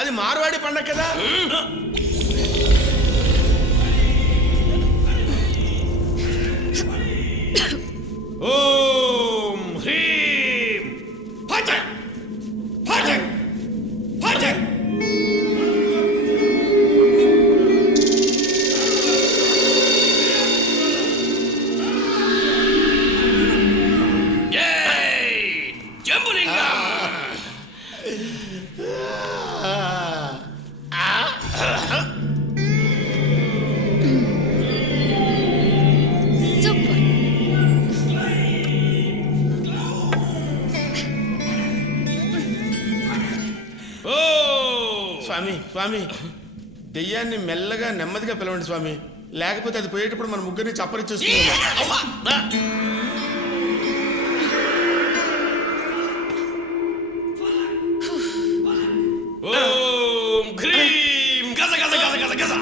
అది మార్వాడి పండగ కదా. ఓం హ్రీం ఫట్ ఫట్ ఫట్. స్వామి స్వామి, దెయ్యాన్ని మెల్లగా నెమ్మదిగా పిలవండి స్వామి, లేకపోతే అది పోయేటప్పుడు మన ముగ్గురిని చప్పరిచ్చేస్తుంది. ఓం హ్రీం గజ గజ గజ గజ గజ.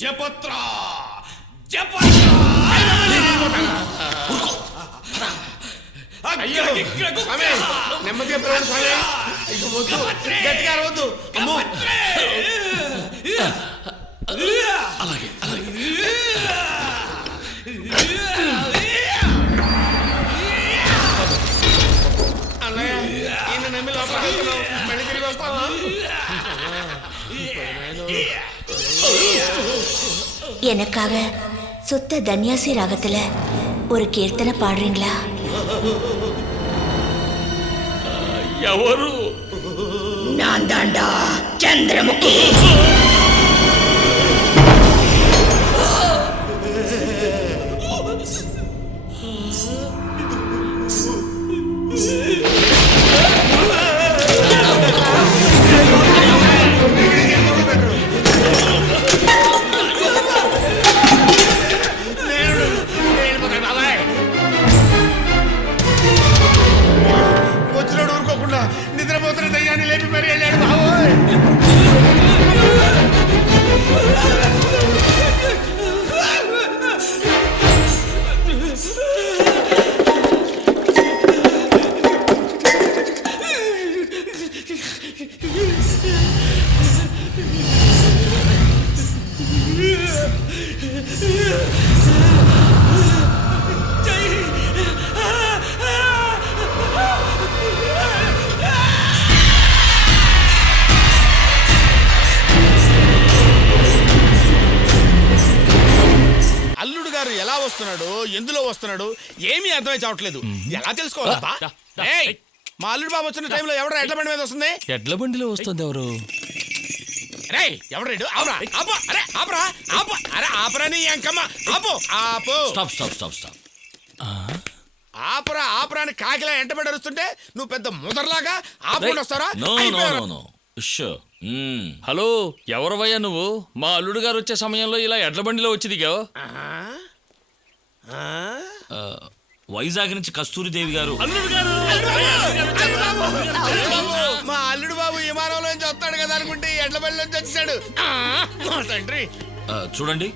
జపత్ర జపత్ర. నెమ్మదిగా పిలవండి స్వామి, గట్టిగా అరవద్దు. అలాగే అన్నయ్య, ఈయన నమ్మి లోపలికి మళ్ళీ తిరిగి వస్తావా? எனக்காக சுத்த தன்யாசி ராகத்துல ஒரு கீர்த்தனை பாடுறீங்களா? ఎవరు? நான் தாண்டா சந்திரமுகி. నిద్రపోతున్న దయ్యాన్ని లేపి మరీ వెళ్ళాడు బాబోయ్. ఎలా వస్తున్నాడు, ఎందులో వస్తున్నాడు ఏమీ అర్థమై చావట్లేదు. ఎలా తెలుసుకోవాలబ్బా? మా అల్లుడు బాబు వచ్చిన టైంలో ఎవడ ఎడ్ల బండి మీద వస్తుంది? ఎడ్ల బండిలో వస్తుంది ఎవరు? ఎవడు ఆపరా నీ అంకమ్మ, ఆపు ఆపు. Stop stop stop stop. ఆపరా ఆపరా అని కాకిలా ఎంటబడి అరుస్తుంటే నువ్వు పెద్ద ముదర్లాగా ఆపుకొని వస్తారా? హలో, ఎవరవయ్యా నువ్వు? మా అల్లుడు గారు వచ్చే సమయంలో ఇలా ఎడ్ల బండిలో వచ్చి దిగావు? వైజాగ్ నుంచి కస్తూరిదేవి గారు. మా అల్లుడు బాబు విమానంలో వస్తాడు కదా అనుకుంటే ఎడ్ల బండిలో వచ్చేసాడు. తండ్రి చూడండి,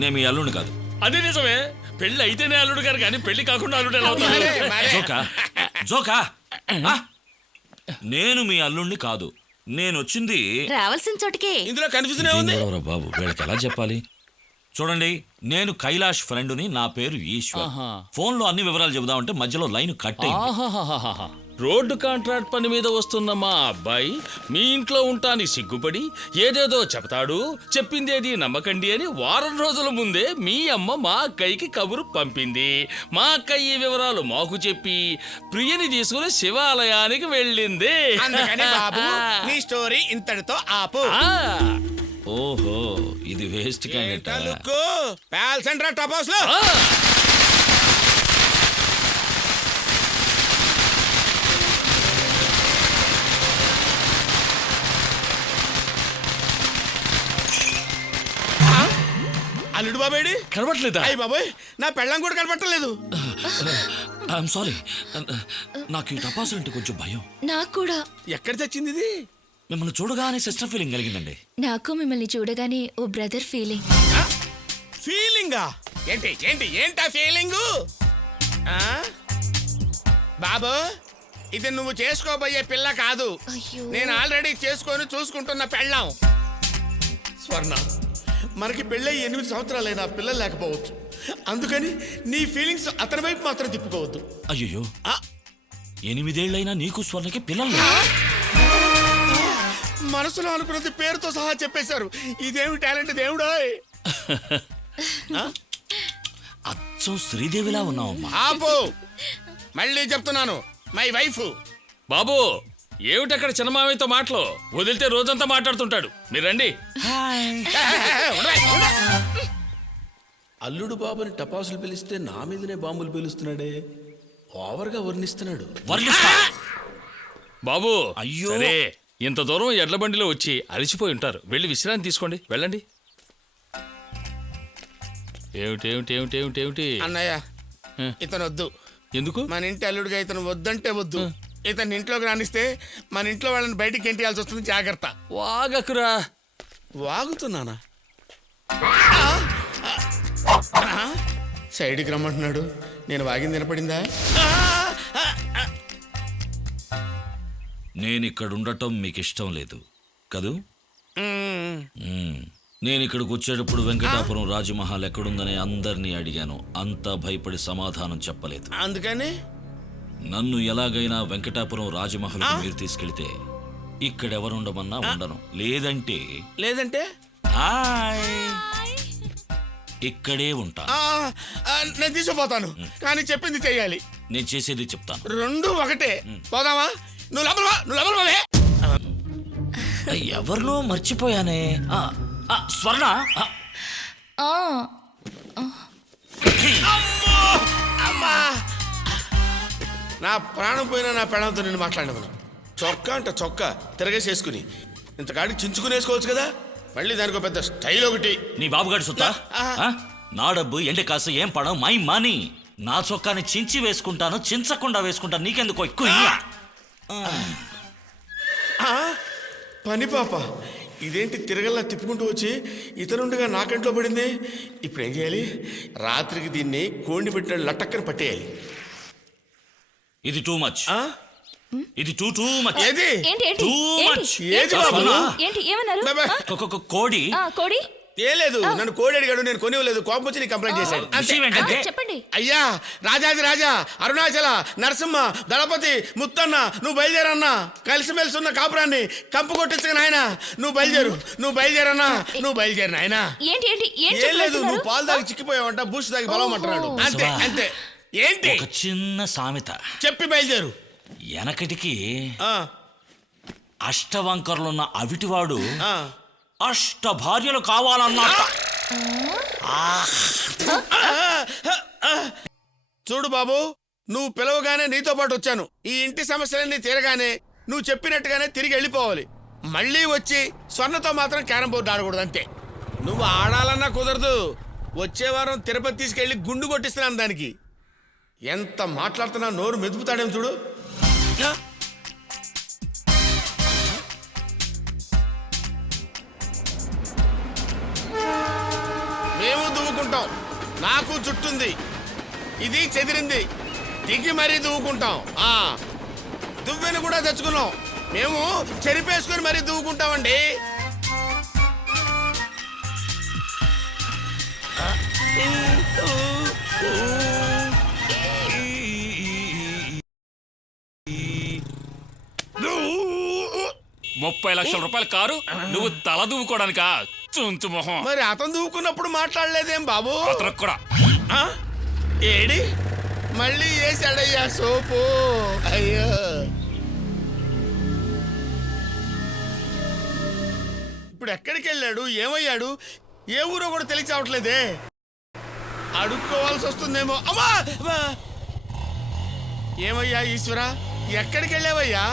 నేను మీ అల్లుడిని కాదు. అదే నిజమే, పెళ్లి అయితేనే అల్లుడు గారు కానీ పెళ్లి కాకుండా అల్లుడు ఎలా అవుతాడు? జోకా జోకా. నేను మీ అల్లుడిని కాదు, నేను వచ్చింది రావాల్సిన చోటికే. ఇందులో కన్ఫ్యూజన్ ఏముంది? ఏంటోరా బాబు వీళ్ళకి ఎలా చెప్పాలి? చూడండి, నేను కైలాష్ ఫ్రెండ్ని, నా పేరు ఈశ్వర్. ఫోన్లో అన్ని వివరాలు చెబుదామంటే మధ్యలో లైన్ కట్ అయింది. ఆహాహాహాహా. రోడ్డు కాంట్రాక్ట్ పని మీద వస్తున్న మా అబ్బాయి మీ ఇంట్లో ఉంటానికి సిగ్గుపడి ఏదేదో చెప్తాడు, చెప్పిందేది నమ్మకండి అని వారం రోజుల ముందే మీ అమ్మ మా అక్కయ్యకి కబురు పంపింది. మా అక్కయ్య ఈ వివరాలు మాకు చెప్పి ప్రియని తీసుకుని శివాలయానికి వెళ్ళింది. అందుకని బాబు నీ స్టోరీ ఇంతటితో ఆపు. ఆ, ఓహో, ఇది వేస్ట్ క్యాండిడేట్. ప్యాల్సెంట్రా టపాస్ లో ఆ. అల్లుడు బాబాయ్ కనబట్లేదా? అయ్యి బాబాయ్ నా పెళ్ళం కూడా కనపట్టలేదు. ఐఎమ్ సారీ, నాకు ఈ టపాసులు అంటే కొంచెం భయం. నాకు కూడా. ఎక్కడ తెచ్చింది ఇది? మిమ్మల్ని చూడగానే సిస్టర్ ఫీలింగ్ కలిగిందండి. నాకు మిమ్మల్ని చూడగానే ఓ బ్రదర్ ఫీలింగ్. ఫీలింగా? ఏంటి ఏంటి ఏంటా ఫీలింగు? బాబు ఇది నువ్వు చేసుకోబోయే పిల్ల కాదు, అయ్యో. నేను ఆల్రెడీ చేసుకొని చూసుకుంటున్న పెళ్ళాం. స్వర్ణ, మనకి పెళ్ళై 8 సంవత్సరాలైనా పిల్లలు లేకపోవచ్చు, అందుకని నీ ఫీలింగ్స్ అతని వైపు మాత్రం తిప్పుకోవద్దు. అయ్యో, ఆ, 8 ఏళ్ళైనా నీకు స్వర్ణకి పిల్లలు లేరు. మనసులో అనుకున్నది పేరుతో సహా చెప్పేశారు. ఇదేమి టాలెంట్ దేవుడా! అచ్చం శ్రీదేవిలా ఉన్నావమ్మా. ఆపు, మళ్ళీ చెప్తున్నాను, మై వైఫ్. బాబు ఏమిటక్కడ చిన్నమామయ్యతో మాటలు? వదిలితే రోజంతా మాట్లాడుతుంటాడు. మీరు రండి. అల్లుడు బాబుని టపాసులు పిలిస్తే నా మీదనే బాంబులు పిలుస్తున్నాడే, ఓవర్గా వర్ణిస్తున్నాడు. వర్ణిస్తా. బాబు అయ్యో. సరే, ఇంత దూరం ఎడ్ల బండిలో వచ్చి అలసిపోయి ఉంటారు, వెళ్ళి విశ్రాంతి తీసుకోండి, వెళ్ళండి. ఏమిటి అన్నయ్య, ఇతను వద్దు. ఎందుకు? మన ఇంటి అల్లుడిగా ఇతను వద్దంటే వద్దు. ఇతను ఇంట్లోకి రానిస్తే మన ఇంట్లో వాళ్ళని బయటికి గెంటియాల్సి వస్తుంది, జాగ్రత్త. వాగకురా. వాగుతున్నానా? సైడ్కి రమ్మంటున్నాడు, నేను వాగింది వినపడిందా? నేను ఇక్కడ ఉండటం మీకు ఇష్టం లేదు కదూ? నేను ఇక్కడికి వచ్చేటప్పుడు వెంకటాపురం రాజమహల్ ఎక్కడుందని అందరినీ అడిగాను. అంతా భయపడి సమాధానం చెప్పలేదు. అందుకని నన్ను ఎలాగైనా వెంకటాపురం రాజమహల్ మీరు తీసుకెళ్తే ఇక్కడెవరుండమన్నా ఉండను. లేదంటే లేదంటే హాయ్ ఇక్కడే ఉంటా. నేను తీసుకుపోతాను, కానీ చెప్పింది చెయ్యాలి. నేను చేసేది చెప్తాను. రెండు ఒకటే. పోదామా? నువ్వు లోపల ఎవరినో మర్చిపోయానే. స్వర్ణ. అమ్మా, నా ప్రాణం పోయినా నా పెళ్ళంతో నేను మాట్లాడమను. చొక్కా అంట చొక్కా తిరగేసేసుకుని ఇంతకాడికి చించుకునేసుకోవచ్చు కదా, మళ్ళీ దానికి పెద్ద స్టైల్ ఒకటి. నీ బాబుగాడు సుత్తా? నా డబ్బు ఎండ కాసు ఏం పడవు, మై మనీ. నా చొక్కాని చించి వేసుకుంటాను, చించకుండా వేసుకుంటాను. నీకెందుకో ఎక్కువ. పని పాప ఇదేంటి తిరగల్లా తిప్పుకుంటూ వచ్చి ఇతనుండగా నా కంట్లో పడింది. ఇప్పుడు ఏం చేయాలి? రాత్రికి దీన్ని కోండి పెట్టిన లటక్కని పట్టేయాలి. ఇది టూ మచ్. ఇది టూ మచ్. ఏది టూ మచ్. ఏది బాబు? ఏంటి ఏమన్నారు? కోడి. కోడి ఏ లేదు, నన్ను కోడి అడిగాడు, నేను కొనివ్వలేదు. కోపం వచ్చి నీ కంప్లైంట్ చేశాడు. విషయం ఏంటంటే చెప్పండి. అయ్యా, రాజాది రాజా, అరుణాచల, నరసింహ, దళపతి, ముత్తన్న, నువ్వు బయలుదేరన్నా. కలిసిమెలిసి ఉన్న కాపురాన్ని కంపు కొట్టించగా నాయన. నువ్వు బయలుదేరన్నా. నువ్వు బయలుదేరి నాయన. ఏంటి ఏంటి ఏంటి ఏం లేదు, నువ్వు పాలు దాగి చిక్కిపోయావంట, బూస్ట్ దాగి బలవమంటున్నాడు. అంతే అంతే. ఏంటి? ఒక చిన్న సామెత చెప్పి బయలుదేరు. వెనకటికి ఆ, అష్టవంకర్లున్న అవిటివాడు ఆ. అష్ట భార్యలు కావాలన్నా. చూడు బాబు, నువ్వు పిలవగానే నీతో పాటు వచ్చాను. ఈ ఇంటి సమస్యలన్నీ తీరగానే నువ్వు చెప్పినట్టుగానే తిరిగి వెళ్ళిపోవాలి. మళ్ళీ వచ్చి స్వర్ణతో మాత్రం క్యారం బోర్డు ఆడకూడదు, అంతే. నువ్వు ఆడాలన్నా కుదరదు. వచ్చే వారం తిరుపతి తీసుకెళ్లి గుండు కొట్టిస్తున్నాను దానికి. ఎంత మాట్లాడుతున్నా నోరు మెదుపుతాడేం చూడు. మేము దువ్వుకుంటాం, నాకు జుట్టుంది, ఇది చెదిరింది, దిగి మరీ దువ్వుకుంటాం. దువ్వెను కూడా తెచ్చుకున్నాం. మేము చెరిపేసుకొని మరీ దూకుంటామండి. ముప్పై లక్షల రూపాయల కారు నువ్వు తల దువ్వుకోవడానికా? చుంచు మొహం. మరి అతను దూకున్నప్పుడు మాట్లాడలేదేం బాబు? అతనికి కూడా ఆ? ఏడి మళ్ళీ వేసాడయ్యా సోపు. అయ్యో ఇప్పుడు ఎక్కడికి వెళ్ళాడు, ఏమయ్యాడు, ఏ ఊరో కూడా తెలిసి అవట్లేదే. అడుక్కోవాల్సి వస్తుందేమో. అమ్మా అమ్మా! ఏమయ్యా ఈశ్వరా, ఎక్కడికి వెళ్ళావయ్యా?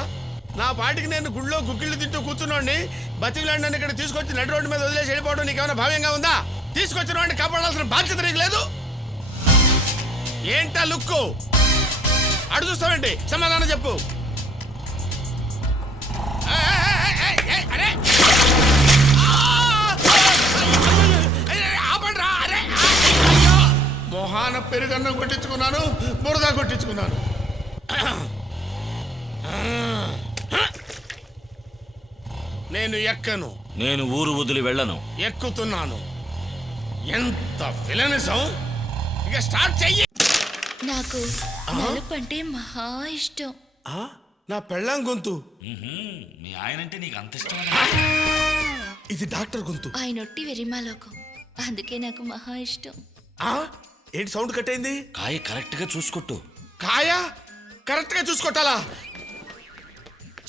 నా పాటికి నేను గుళ్ళో గుగ్గిళ్ళు తింటూ కూర్చున్నోడిని బతికిలాడి నన్ను ఇక్కడ తీసుకొచ్చి నడి రోడ్డు మీద వదిలేసి వెళ్ళిపోవడం నీకేమైనా భావ్యంగా ఉందా? తీసుకొచ్చిన వాడిని కాపాడాల్సిన బాధ్యత నీకు లేదు? ఏంటా లుక్కు? అడు చూస్తావేంటి? సమాధానం చెప్పు. అరే ఆపండ్రా! అరే మొహాన పెరుగన్నం కొట్టించుకున్నాను, బురద కొట్టించుకున్నాను. నేను ఎక్కను. నేను ఊరు వదిలి వెళ్ళను. ఎక్కుతున్నాను. ఎంత విలనిజం! ఇక స్టార్ట్ చెయ్యి. నాకు నలుపు అంటే మహా ఇష్టం. నా పెళ్ళాం గొంతు. మీ ఆయనంటే నీకు అంత ఇష్టం? ఇది డాక్టర్ గొంతు. ఆయన ఒట్టి వెరిమాలోకం, అందుకే నాకు మహా ఇష్టం. ఏంటి సౌండ్ కట్ అయింది? కాయ కరెక్ట్ గా చూసుకొట్టు. కాయ కరెక్ట్ గా చూసుకోటాలా?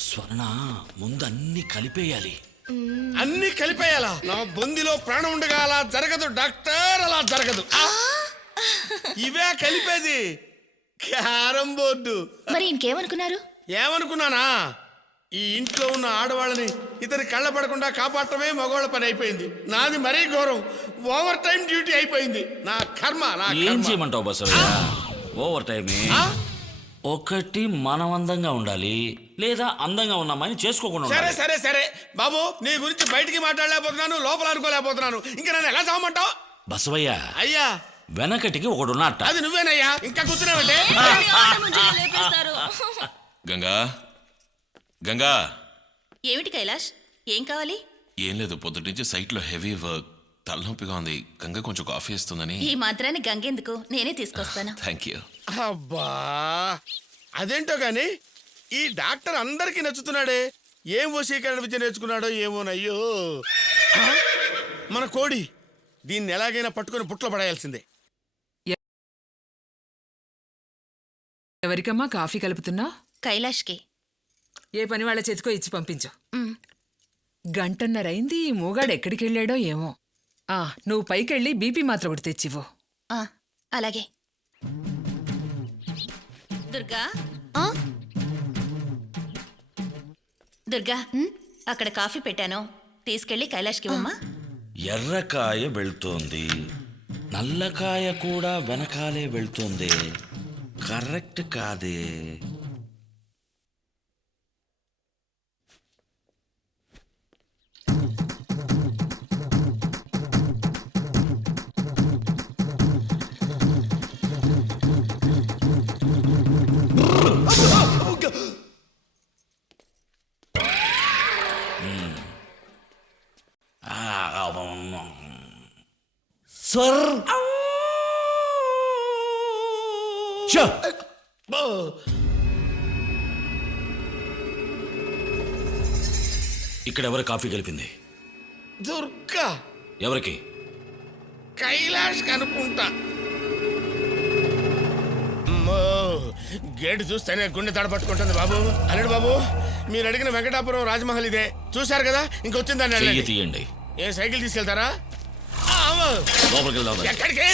స్వర్ణ, ముందు అన్ని కలిపేయాలి. అన్ని కలిపేయాలా? నా బొందిలో ప్రాణం ఉండగా అలా జరగదు డాక్టర్, అలా జరగదు. ఇవే కలిపేది క్యారం బోర్డు. మరి ఇంకేమనుకున్నారు? ఏమనుకున్నానా? ఈ ఇంట్లో ఉన్న ఆడవాళ్ళని ఇతని కళ్ళ పడకుండా కాపాడటమే మగవాళ్ళ పని అయిపోయింది. నాది మరీ ఘోరం. ఓవర్ టైం డ్యూటీ అయిపోయింది. నా కర్మ. నా ఏం కర్మ. చేయమంటావు బసవయ్య? ఓవర్ టైమే. ఒకటి మనం అందంగా ఉండాలి, లేదా అందంగా ఉన్నామని చేసుకోకుండా సరే ఉండాలి. సరే సరే బాబు, నీ గురించి బయటికి మాట్లాడలేకపోతున్నాను, లోపల అనుకోలేకపోతున్నాను. ఇంకా నన్ను ఎలా చావమంటావు? బసవయ్య, అయ్యా వెనకటికి ఒకడున్నట్ట. అది నువ్వేనయ్యా. ఇంకా కూర్చున్నావంటే? గంగా గంగా ఏమిటి కైలాష్, ఏం కావాలి? ఏం లేదు, పొద్దుటి నుంచి సైట్లో హెవీ వర్క్, తలనొప్పిగా ఉంది. గంగ కొంచెం కాఫీ ఇస్తుందని. ఈ మాత్రాన్ని గంగెందుకు, నేనే తీసుకొస్తాను. Thank you. అబ్బా, అదేంటో గాని ఈ డాక్టర్ అందరికీ నచ్చుతున్నాడే. ఏం వశీకరణ విద్య నేర్చుకున్నాడో ఏమోనయ్యో. మన కోడి, దీన్ని ఎలాగైనా పట్టుకొని బుట్టలో పడేయాల్సిందే. ఎవరికమ్మా కాఫీ కలుపుతున్నా? కైలాష్కి. ఏ పని వాళ్ళ చేతికో ఇచ్చి పంపించు. గంటన్నరైంది, ఈ మూగాడు ఎక్కడికి వెళ్ళాడో ఏమో. నువ్వు పైకెళ్ళి బీపీ మాత్రం ఒకటి తెచ్చివ్వు. అలాగే. దుర్గా, దుర్గా, అక్కడ కాఫీ పెట్టాను, తీసుకెళ్ళి కైలాష్కి ఇవ్వమ్మా. ఎర్రకాయ వెళ్తోంది, నల్లకాయ కూడా వెనకాలే వెళ్తోంది. కరెక్ట్ కాదే. సర్ ఇక్కడ ఎవరు కాఫీ కలిపింది? దుర్గా. ఎవరికి? కైలాష్ కనుకుంటా. గేటు చూస్తేనే గుండె తడపట్టుకుంటుంది బాబు. అల్లుడు బాబు, మీరు అడిగిన వెంకటాపురం రాజమహల్ ఇదే. చూశారు కదా, ఇంకొచ్చిందని చెయ్యి తీయండి. ఏ సైకిల్ తీసుకెళ్తారా? లోపలికి వెళ్దాం. ఎక్కడికి?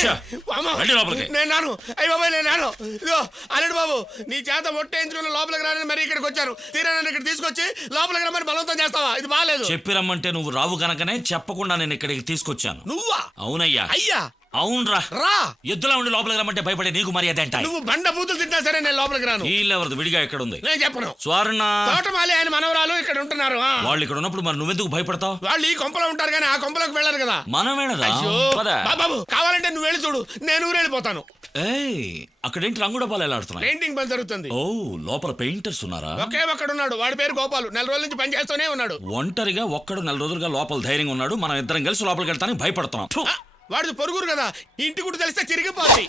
రండి లోపలికి. నేను అయ్యి బాబాయ్, నేను ఇదిగో అల్లుడు బాబు, నీ చేత ఒట్టేయించుకున్న లోపలికి రాని మరి ఇక్కడికి వచ్చాను. తీరా నన్ను ఇక్కడ తీసుకొచ్చి లోపలికి రమ్మని బలవంతం చేస్తావా? ఇది బాగాలేదు. చెప్పి రమ్మంటే నువ్వు రావు కనుకనే చెప్పకుండా నేను ఇక్కడికి తీసుకొచ్చాను. నువ్వా? అవునయ్యా. అయ్యా అవునరా రా. ఎద్దులా ఉండి లోపలికి రమ్మంటే భయపడే నీకు మర్యాద ఏంటాయి? నువ్వు బండ బూతులు తింటా సరే నేను లోపలికి రాను. వీళ్ళెవరిది విడిగా ఎక్కడ ఉంది? నేను చెప్పను. స్వర్ణ తోటమాలి ఆయన మనవరాలు ఇక్కడ ఉంటున్నారు. వాళ్ళు ఇక్కడ ఉన్నప్పుడు మరి నువ్వెందుకు భయపడతావు? వాళ్ళు ఈ కొంపలో ఉంటారు కానీ ఆ కొంపలోకి వెళ్ళరు కదా. మనం వెళ్ళదా? అయ్యో బాబు కావాలంటే నువ్వు వెళ్ళి చూడు, నేను ఊరెళ్ళిపోతాను. ఏయ్, అక్కడేంటి రంగు డబ్బాలు ఎలా ఆడుతున్నాయి? పెయింటింగ్ పని జరుగుతుంది. ఓ, లోపల పెయింటర్స్ ఉన్నారా? ఒకే ఒక్కడున్నాడు, వాడి పేరు గోపాలు. 4 రోజుల నుంచి పని చేస్తూనే ఉన్నాడు. ఒంటరిగా ఒక్కడు 4 రోజులుగా లోపల ధైర్యంగా ఉన్నాడు. మనం ఇద్దరం కలిసి లోపలికి వెళ్తానికి భయపడుతున్నాం. ఫు! వాడిది పొరుగురు కదా, ఇంటి గుడి తెలిస్తే చిరిగిపోద్ది.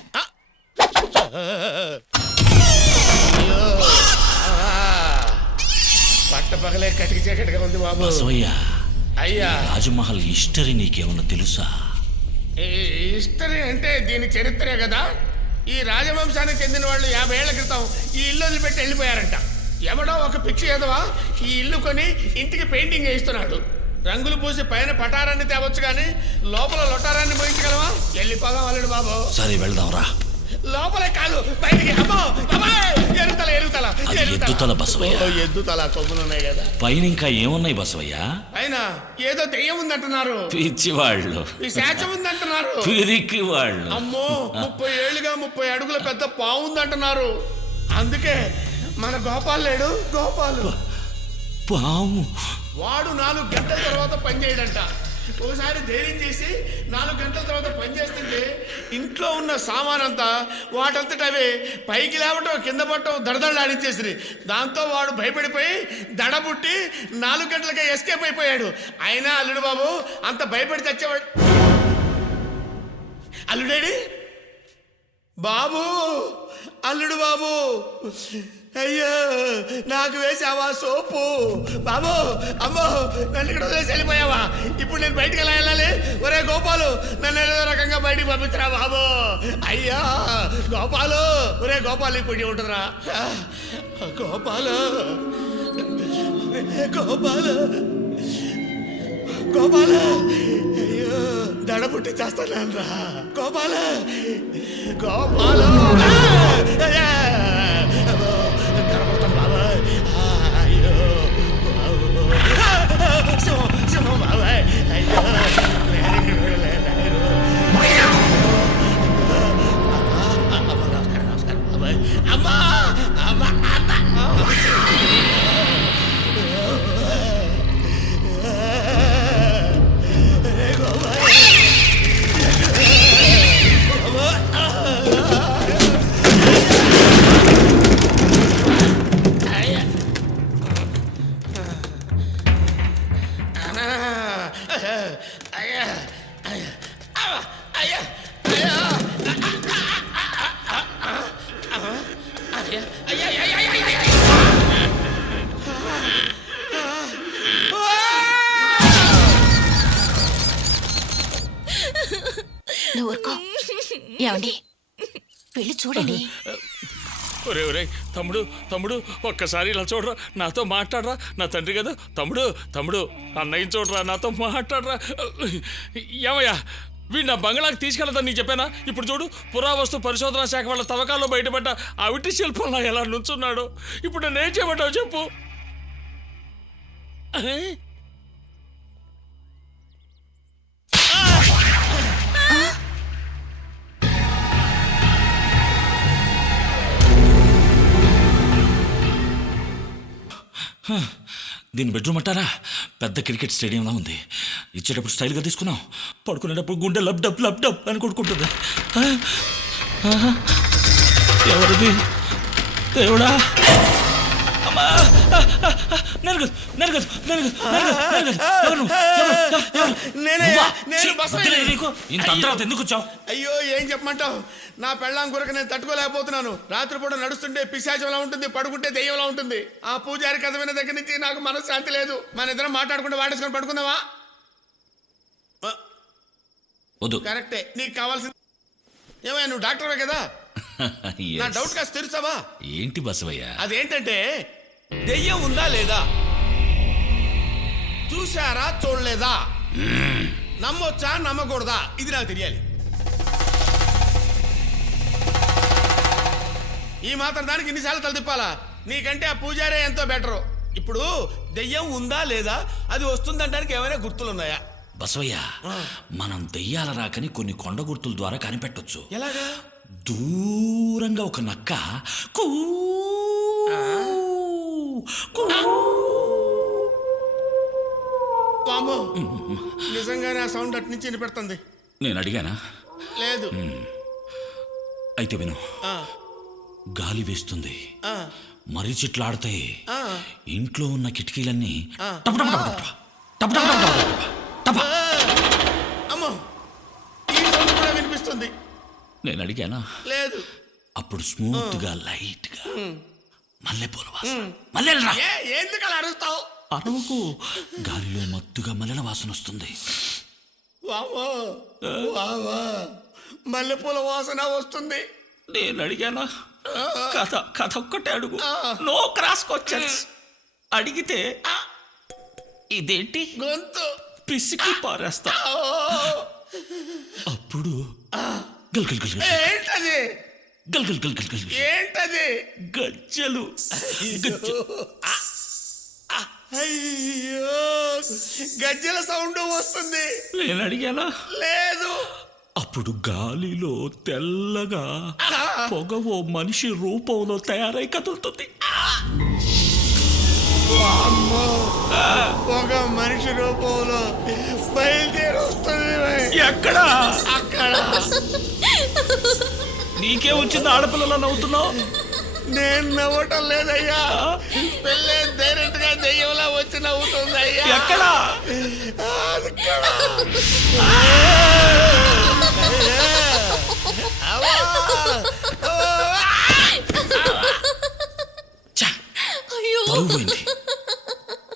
పట్ట పగలే కటికి చీకటిగా ఉంది బాబు. బసవయ్య, అయ్యా రాజమహల్ హిస్టరీ నీకేమన్నా తెలుసా? ఈ హిస్టరీ అంటే దీని చరిత్రే కదా. ఈ రాజవంశానికి చెందిన వాళ్ళు 50 ఏళ్ల క్రితం ఈ ఇల్లు వదిలిపెట్టి వెళ్ళిపోయారంట. ఎవడో ఒక పిచ్చి ఎదవా ఈ ఇల్లు కొని ఇంటికి పెయింటింగ్ వేయిస్తున్నాడు. రంగులు పూసి పైన పటారాన్ని తేవచ్చు కానీ లోపల లొటారాన్ని మోయించగలవా? వెళ్ళిపోదాం అల్లుడు బాబు. సరే వెళ్దాం రా. లోపలే కాదు బయటికి. అమ్మో బాబాయ్, ఎరుతల ఎరుతల అది ఎద్దుతల బసవయ్య. ఎద్దుతల కొమ్ములున్నాయి కదా. పైన ఇంకా ఏమున్నాయి బసవయ్య? పైన ఏదో దెయ్యం ఉందంటున్నారు. పిచ్చి వాళ్ళు, శాచం ఉందంటున్నారు. పిరికి వాళ్ళు. అమ్మో 30 ఏళ్ళుగా 30 అడుగుల పెద్ద పావు ఉందంటున్నారు. అందుకే మన గోపాల్ లేడు, గోపాలు పాము. వాడు 4 గంటల తర్వాత పని చేయడంట. ఒకసారి ధైర్యం చేసి 4 గంటల తర్వాత పని చేస్తుంటే ఇంట్లో ఉన్న సామానంతా వాటంతట అవే పైకి లేవటం కింద పట్టడం దడదడలాడించేసి దాంతో వాడు భయపడిపోయి దడబుట్టి 4 గంటలకే ఎస్కేప్ అయిపోయాడు. అయినా అల్లుడు బాబు అంత భయపడి తెచ్చేవాడు. అల్లుడేడి బాబు, అల్లుడు బాబు, అయ్యో నాకు వేసావా సోపు బాబు. అమ్మో నన్ను ఇక్కడ వదిలేసి వెళ్ళిపోయావా? ఇప్పుడు నేను బయటికి ఎలా వెళ్ళాలి? ఒరే గోపాలు, నన్ను ఏదో రకంగా బయటికి పంపించరా బాబు. అయ్యా గోపాలు, ఒరే గోపాలు ఇప్పుడు ఉంటుందిరా. గోపాలు, గోపాలు, గోపాలు, అయ్యో దడబుట్టి చేస్తాను రా. గోపాలు, గోపాలు, దడబుడతాను బాబాయ్. అయ్యో సింహం బాబాయ్. అయ్యో నేను ఇక్కడ వెళ్ళలేదు. నమస్కారం నమస్కారం బాబాయ్. అమ్మా అమ్మా అమ్మా. నువ్వు ఊరుకో. ఏమండి వెళ్ళి చూడండి. ఒరే ఒరే తమ్ముడు తమ్ముడు ఒక్కసారి ఇలా చూడరా, నాతో మాట్లాడరా. నా తండ్రి కదా. తమ్ముడు తమ్ముడు అన్నయ్య చూడరా, నాతో మాట్లాడరా. ఏమయ్యా వీడు నా బంగ్లాకి తీసుకెళ్తాను నీకు చెప్పానా? ఇప్పుడు చూడు, పురావస్తు పరిశోధన శాఖ వాళ్ళ తవ్వకాల్లో బయటపడ్డ ఆ విట్టి శిల్పంలో ఎలా నుంచున్నాడు. ఇప్పుడు నేనేం చేయమంటావు చెప్పు? దీని బెడ్రూమ్ అంటారా? పెద్ద క్రికెట్ స్టేడియంలా ఉంది. ఇచ్చేటప్పుడు స్టైల్గా తీసుకున్నాం, పడుకునేటప్పుడు గుండె లబ్ డబ్ లబ్ డబ్ అని కొట్టుకుంటుంది. ఎవరిది దేవుడా? అమ్మా! నరగదు నరగదు నరగదు నరగదు. ఎవరు? ఇంత తర్వాత ఎందుకు వచ్చావు? అయ్యో ఏం చెప్పమంటావు? నా పెళ్ళాం కొరకు నేను తట్టుకోలేకపోతున్నాను. రాత్రిపూట నడుస్తుంటే పిశాచంలా ఉంటుంది, పడుకుంటే దెయ్యంలా ఉంటుంది. ఆ పూజారి కథ విన్న దగ్గర నుంచి నాకు మనశ్శాంతి లేదు. మన ఇద్దరం మాట్లాడుకుంటే వాడేసుకొని పడుకుందామా? వద్దు. కరెక్టే, నీకు కావాల్సింది ఏమయ్యా, నువ్వు డాక్టర్వే కదా. నా డౌట్ కాస్త తెలుసావా? ఏంటి బసవయ్య? అదేంటంటే దెయ్యం ఉందా లేదా, చూశారా చూడలేదా, నమ్మొచ్చా నమ్మకూడదా, ఇది నాకు తెలియాలి. ఈ మాత్రం దానికి ఇన్నిసార్లు తలదిప్పాలా? నీకంటే ఆ పూజారే ఎంతో బెటరు. ఇప్పుడు దెయ్యం ఉందా లేదా, అది వస్తుందంటానికి ఏమైనా గుర్తులున్నాయా? బసవయ్య మనం దెయ్యాల రాకని కొన్ని కొండ గుర్తుల ద్వారా కనిపెట్టొచ్చు. ఎలాగా? దూరంగా ఒక నక్క కూ కూ వామ్మో, నిజంగానే ఆ సౌండ్ అటు నుంచి వినిపెడుతుంది. నేను అడిగానా? లేదు. అయితే విను. ఆ, గాలి వేస్తుంది, ఆ, మర్రి చెట్లు ఆడతాయి, ఆ. ఇంట్లో ఉన్న కిటికీలన్నీ ఆ. టప టప టప టప, టప టప టప టప టప. అమ్మో, ఈ సౌండ్ కూడా వినిపిస్తుంది. నేను అడిగానా? లేదు. అప్పుడు స్మూత్ గా లైట్ గా మల్లెపూల వాసన. మల్లెలరా ఎందుకు అలా అరుస్తావు? అరవకు. గాలిలో మత్తుగా మల్లెల వాసన వస్తుంది. వామ్మో, వామ్మో, మల్లెపూల వాసన వస్తుంది. నేను అడిగానా? కథ కథ ఒక్కటే అడుగు. No cross questions. అడిగితే ఇదేంటి గొంతు పిసికి పారేస్తా. అప్పుడు గల్ గల్ గల్ గల్ ఏంటది? గల్ గల్ గల్ గల్ గల్ ఏంటది? గజ్జలు గజ్జలు. అయ్యో, గజ్జల సౌండ్ వస్తుంది. నేను అడిగానా? లేదు. అప్పుడు గాలిలో తెల్లగా పొగ ఓ మనిషి రూపంలో తయారై కదులుతుంది. వామ్మో, ఒక మనిషి రూపంలో బయలుదేరి వస్తుంది. ఎక్కడ? అక్కడ. నీకే వచ్చింది ఆడపిల్లలా నవ్వుతున్నావు? నేను నవ్వటం లేదయ్యా, పెళ్ళే డైరెక్ట్ గా దెయ్యంలా వచ్చి నవ్వుతుంది అయ్యా. ఎక్కడ? అక్కడ. అవ్వా,